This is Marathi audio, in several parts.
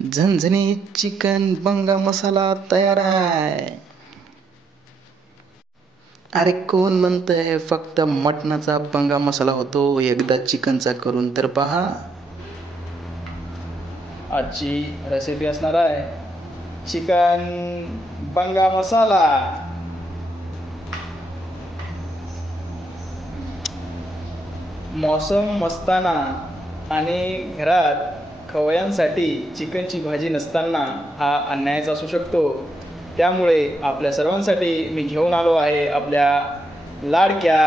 झणझणीत चिकन बंगा मसाला तयार आहे. अरे कोण म्हणतंय फक्त मटणाचा बंगा मसाला होतो, एकदा चिकनचा करून तर पहा. आजची रेसिपी असणार आहे चिकन बंगा मसाला. मौसम मस्ताना आणि घरात खवय्यांसाठी चिकनची भाजी नसताना हा अन्यायच असू शकतो. त्यामुळे आपल्या सर्वांसाठी मी घेऊन आलो आहे आपल्या लाडक्या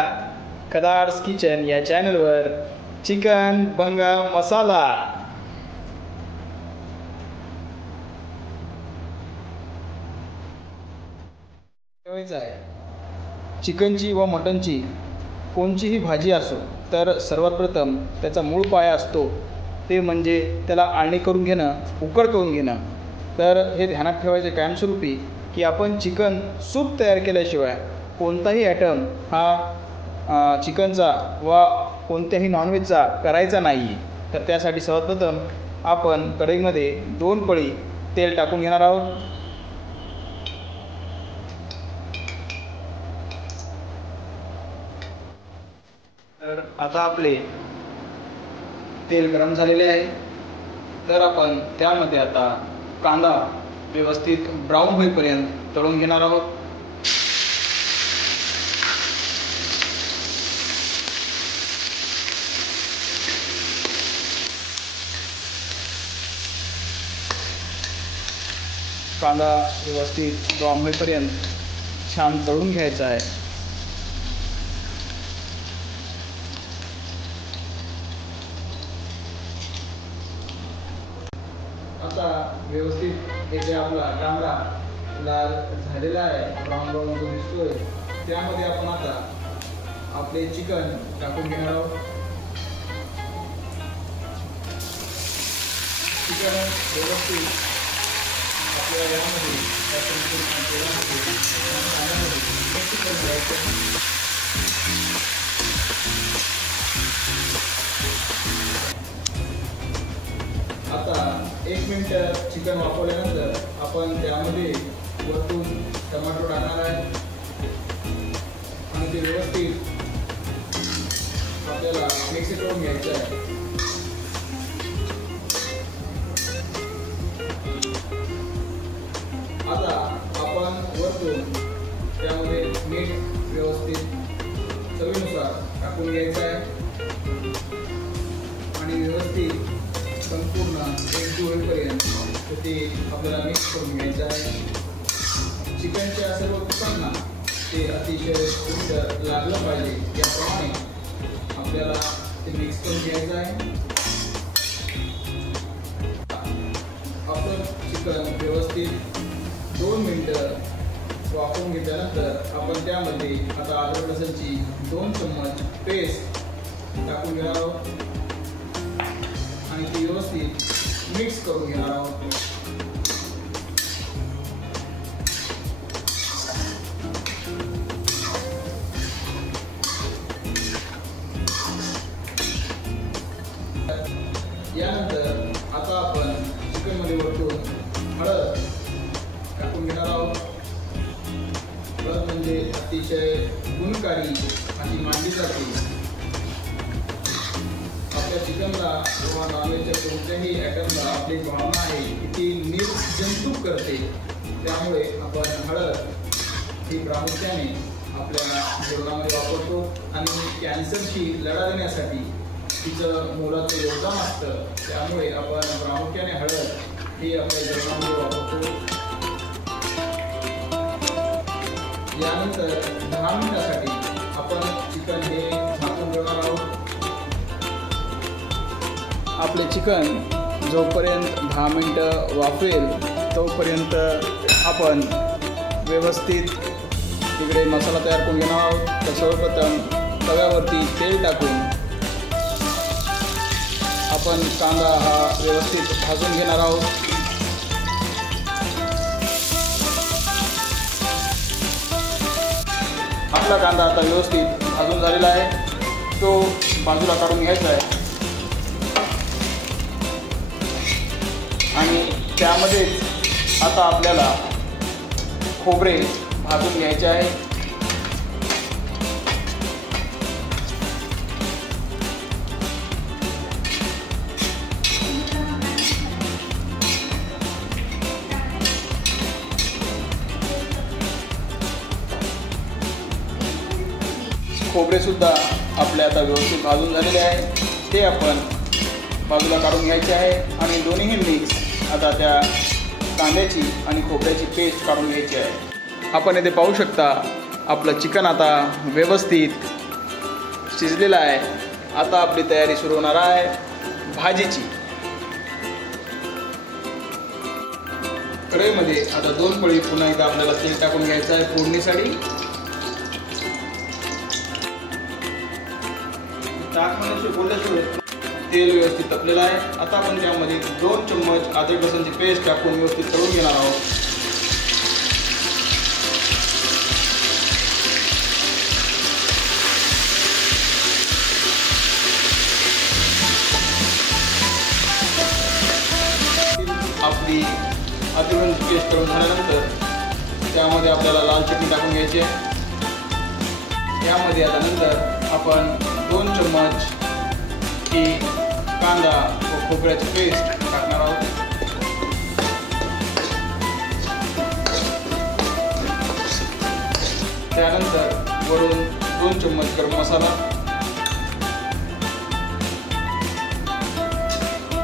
खदार्स किचन या चॅनलवर चिकन बंगा मसाला. चिकनची व मटनची कोणतीही भाजी असो तर सर्वात प्रथम त्याचा मूळ पाया असतो ते म्हणजे त्याला आळणी करून घेणं, उकड करून घेणं. तर हे ध्यानात ठेवायचे कायमस्वरूपी की आपण चिकन सूप तयार केल्याशिवाय कोणताही ॲटम हा चिकनचा वा कोणत्याही नॉनव्हेजचा करायचा नाही. तर त्यासाठी सर्वप्रथम आपण कढईमध्ये 2 पळी तेल टाकून घेणार आहोत. तर आता आपले तेल गरम झालेले आहे. तर आपण त्यामध्ये आता कांदा व्यवस्थित ब्राऊन होईपर्यंत तळून घेणार आहोत. कांदा व्यवस्थित ब्राऊन होईपर्यंत छान तळून घ्यायचा आहे. आता व्यवस्थित इथे आपला कांदा लाल झालेला आहे, ब्राऊन ब्राऊन जो दिसतोय. त्यामध्ये आपण आता आपले चिकन टाकून घेणार आहोत. चिकन व्यवस्थित आपल्या यामध्ये आता 1 मिनिट चिकन वाफवल्यानंतर आपण त्यामध्ये वरतून टमाटर टाकणार आहे आणि ते व्यवस्थित आपल्याला मिक्स करून घ्यायचं आहे. आता आपण वरतून त्यामध्ये मीठ व्यवस्थित चवीनुसार टाकून घ्यायचं आहे आणि व्यवस्थित संपूर्ण एकजीव होईपर्यंत ते आपल्याला मिक्स करून घ्यायचं आहे. चिकनच्या सर्व तुकांना ते अतिशय सुंदर लागलं पाहिजे याप्रमाणे आपल्याला ते मिक्स करून घ्यायचं आहे. आपण चिकन व्यवस्थित 2 मिनिटं वाफवून घेतल्यानंतर आपण त्यामध्ये आता अद्रक लसूणची 2 चम्मच पेस्ट टाकून घेणार आहोत आणि ती व्यवस्थित मिक्स करून घेणार आहोत. यानंतर आता आपण चिकनमध्ये वरतून हळद टाकून घेणार आहोत. हळद म्हणजे अतिशय गुणकारी अशी मानली जाते. आपल्या चिकनला किंवा नॉनव्हेजच्या कोणत्याही ॲटमला आपली भावना आहे की ती निर्जंतुक करते. त्यामुळे आपण हळद ही प्रामुख्याने आपल्या जेवणामध्ये वापरतो आणि कॅन्सरशी लढा देण्यासाठी तिचं मोलाचं योगदान असतं. त्यामुळे आपण प्रामुख्याने हळद ही आपल्या जेवणामध्ये वापरतो. यानंतर 10 मिनिटासाठी आपण चिकन हे झाकून ठेवणार आहोत. आपले चिकन जोपर्यंत 10 मिनिटं वाफेल तोपर्यंत आपण व्यवस्थित तिकडे मसाला तयार करून घेणार आहोत. तर सर्वप्रथम तव्यावरती तेल टाकून आपण कांदा हा व्यवस्थित भाजून घेणार आहोत. आपला कांदा आता व्यवस्थित भाजून झालेला आहे, तो बाजूला काढून घ्यायचा आहे. आणि त्यामध्येच आता आपल्याला खोबरे भाजून घ्यायचे आहे. खोबरेसुद्धा आपले आता व्यवस्थित भाजून झालेले आहे. ते आपण बाजूला काढून घ्यायचे आहे आणि दोन्हीही मिक्स आता त्या कांद्याची आणि खोबऱ्याची पेस्ट काढून घ्यायची आहे. आपण इथे पाहू शकता आपलं चिकन आता व्यवस्थित शिजलेलं आहे. आता आपली तयारी सुरू होणार आहे भाजीची. कढईमध्ये आता 2 पळी पुन्हा एकदा आपल्याला तेल टाकून घ्यायचं आहे फोडणीसाठी. तेल व्यवस्थित तपलेलं आहे. आता आपण त्यामध्ये 2 चम्मच अद्रक लसूणची पेस्ट टाकून व्यवस्थित तळून घेणार आहोत. आपली अद्रक लसूणची पेस्ट तळून झाल्यानंतर त्यामध्ये आपल्याला लाल चटणी टाकून घ्यायची आहे. यामध्ये आता नंतर आपण 2 चम्मच ही कांदा व खोबऱ्याची पेस्ट टाकणार आहोत. त्यानंतर वरून 2 चम्मच गरम मसाला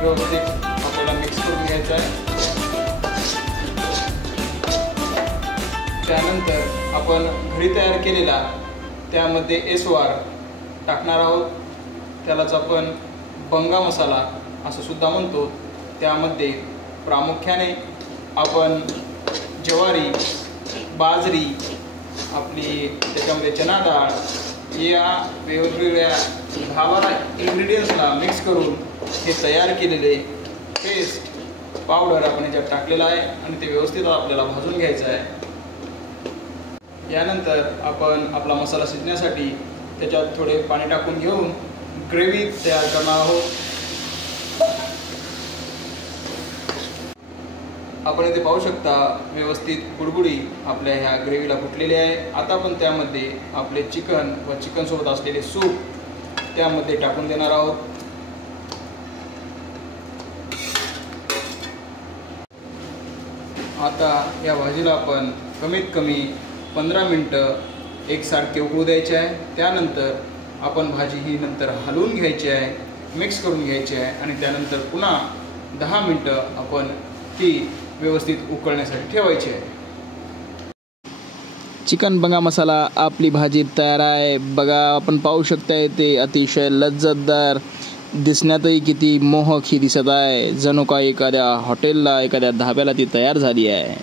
व्यवस्थित आपल्याला मिक्स करून घ्यायचा आहे. त्यानंतर आपण घरी तयार केलेला त्यामध्ये एसवार टाकणार आहोत. त्यालाच आपण बंगा मसाला असं सुद्धा म्हणतो. त्यामध्ये प्रामुख्याने आपण ज्वारी, बाजरी, आपली त्याच्यामध्ये चना डाळ या वेगवेगळ्या 10-12 इन्ग्रेडियंट्सला मिक्स करून हे तयार केलेले पेस्ट पावडर आपण याच्यात टाकलेलं आहे आणि ते व्यवस्थित आपल्याला भाजून घ्यायचं आहे. यानंतर आपण आपला मसाला शिजण्यासाठी त्याच्यात थोडे पाणी टाकून घेऊन ग्रेव्ही तयार करणार आहोत. आपण इथे पाहू शकता व्यवस्थित गुडगुडी आपल्या ह्या ग्रेव्हीला फुटलेली आहे. आता आपण त्यामध्ये आपले चिकन व चिकनसोबत असलेले सूप त्यामध्ये टाकून देणार आहोत. आता या भाजीला आपण कमीत कमी 15 मिनटं एकसारखे उकळू द्यायचे आहे. त्यानंतर आपण भाजी ही नंतर हलवून घ्यायची आहे, मिक्स करून घ्यायची आहे आणि त्यानंतर पुन्हा 10 मिनटं आपण ती व्यवस्थित उकळण्यासाठी ठेवायची आहे. चिकन बंगा मसाला आपली भाजी तयार आहे. बघा आपण पाहू शकता ते अतिशय लज्जतदार, दिसण्यातही किती मोहक ही दिसत आहे. जणू काही एखाद्या हॉटेलला, एखाद्या धाब्याला ती तयार झाली आहे.